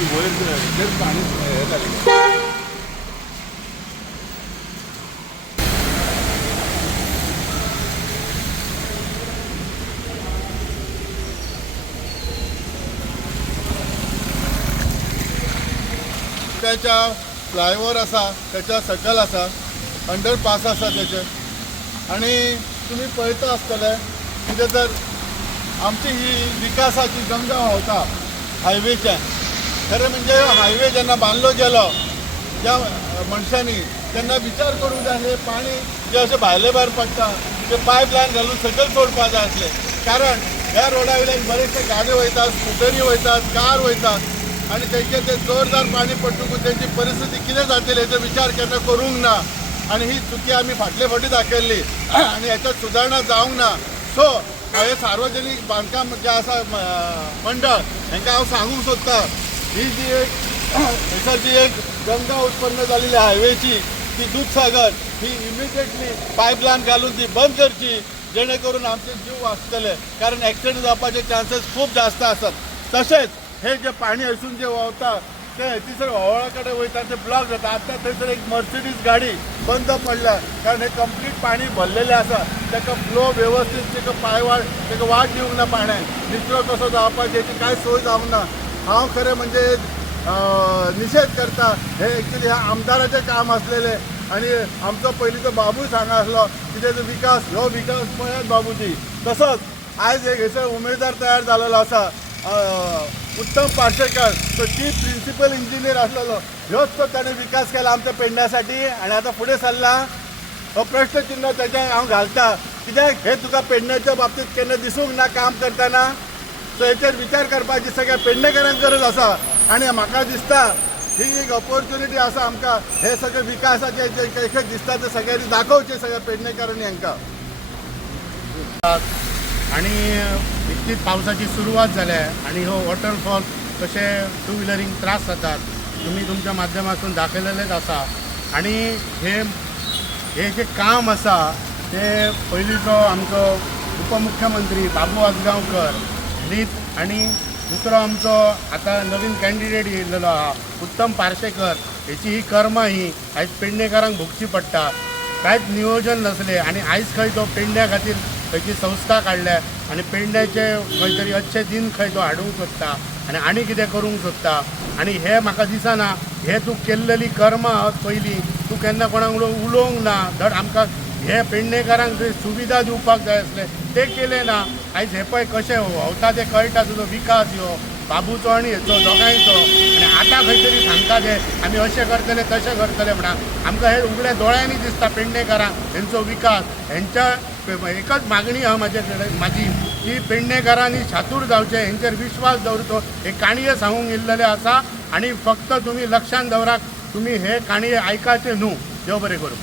वयर पाणी हे झालेलं. त्याच्या फ्लायओव्हर असा, त्याच्या सकल असा, अंडरपास असा त्याचे. आणि तुम्ही पळयता आसतले कितें तर आमची ही विकासाची गंगा व्हांवता हायवेच्या. खरें म्हणजे हायवे जेन्ना बांदलो गेलो ज्या मनशांनी तेन्ना विचार करूंक जाय हे पाणी जे अशें भायले भायर पडटा ते पायपलायन घालून सकयल सोडपाक जाय आसलें. कारण ह्या रोडा वयल्यान बरेचशे गाडी वयतात, स्कुटरी वयतात, कार वयतात आणि तेंचे ते जोरदार पाणी पडटकूच तेंची परिस्थिती कितें जातली हेचो विचार केन्ना करूंक ना. आणि ही चुकी आमी फाटले फावटी दाखयल्ली आणि ह्याच्यात सुदारणा जावंक ना. सो हे सार्वजनीक बांदकाम जे आसा मंडळ हांकां हांव सांगूंक सोदतां ही जी एक थंयसर जी एक गंगा उत्पन्न जाल्ली हायवेची ती दूधसागर ही इमिडिएटली पायपलायन घालून ती बंद करची जेणे करून आमचे जीव वाचतले. कारण ॲक्सिडेंट जावपाचे चान्सेस खूप जास्त आसतात. तसेच हे जे पाणी हसून जे व्हांवता ते हतीसर व्हावळा कडेन वयता ते ब्लॉक जाता. आतां थंयसर एक मर्सिडीज गाडी बंद पडल्या कारण हे कंप्लीट पाणी भरलेलें आसा. ताका फ्लो व्यवस्थीत ताका पायवाड ताका वाट दिवंक ना पाण्यान. निचरो कसो जावपाक हेची कांय सोय जावंक ना. हांव खरें म्हणजे निशेध करता. हे एक्चुली ह्या आमदाराचें काम आसलेलें आणि आमचो पयलींचो बाबूय सांगा आसलो की तेजो विकास ह्यो विकास पळयात बाबूजी. तसोच आयज एक हयसर उमेदवार तयार जाल्लो आसा उत्तम पार्सेकर. तो चीफ प्रिन्सिपल इंजिनियर आसलेलो. ह्योच तो ताणें विकास केला आमच्या पेडण्यासाठी आणि आता फुडें सरला. हो प्रश्नचिन्ह त्याच्या हांव घालता कित्याक हे तुका पेडण्याच्या बाबतींत केन्ना दिसूंक ना काम करतना. सो हेचेर विचार करपाची सगळ्या पेडणेकारांक गरज आसा. आणि म्हाका दिसता ही एक ऑपॉर्च्युनिटी आसा आमकां हे सगळे विकासाचे जे एक दिसता ते सगळ्यांनी दाखोवचे सगळ्या पेडणेकारांनी हांकां. आणि इतकीच पावसाची सुरवात जाल्या आणि हो वॉटरफॉल कसे टू व्हिलरींग त्रास जातात तुम्ही तुमच्या माध्यमातून दाखयलेलेच आसा. आणि हे जे काम आसा ते पयलींचो आमचो उपमुख्यमंत्री बाबू आजगांवकर न्हीत आणि दुसरो आमचो आतां नवीन कॅन्डिडेट येयल्लो आहा उत्तम पार्सेकर. हेची ही कर्मां ही आयज पेडणेकारांक भोगची पडटा. कांयच नियोजन नसलें आणि आयज खंय तो पेडण्या खातीर खंयची संस्था काडल्या आणि पेडण्याचे खंय तरी अच्छे दिन खंय तो हाडूंक सोदता आनी कितें करूंक सोदता. आणि हे म्हाका दिसना हे तूं केल्लेली कर्मां पयलीं तूं केन्ना कोणाक उलोवंक ना. धड आमकां हे पेडणेकारांक जे सुविधा दिवपाक जाय आसले ते केले ना. आयज हे पळय कशें व्हांवता ते कळटा तुजो विकास ह्यो बाबूचो आणि हेचो दोगांयचो. आनी आतां खंय तरी सांगता ते आमी अशें करतले तशें करतले म्हणून आमकां हे उगड्या दोळ्यांनी दिसता पेडणेकारांक हेंचो विकास. हेंच्या एकच मागणी आहा म्हाजी की पेडणेकारांनी शातूर जावचे हेंचेर विश्वास दवरचो. हे काणये सांगूंक येयल्लेले आसा आणि फक्त तुम्ही लक्षांत दवरात तुम्ही हे काणये आयकाचे न्हू. देव बरें करूं.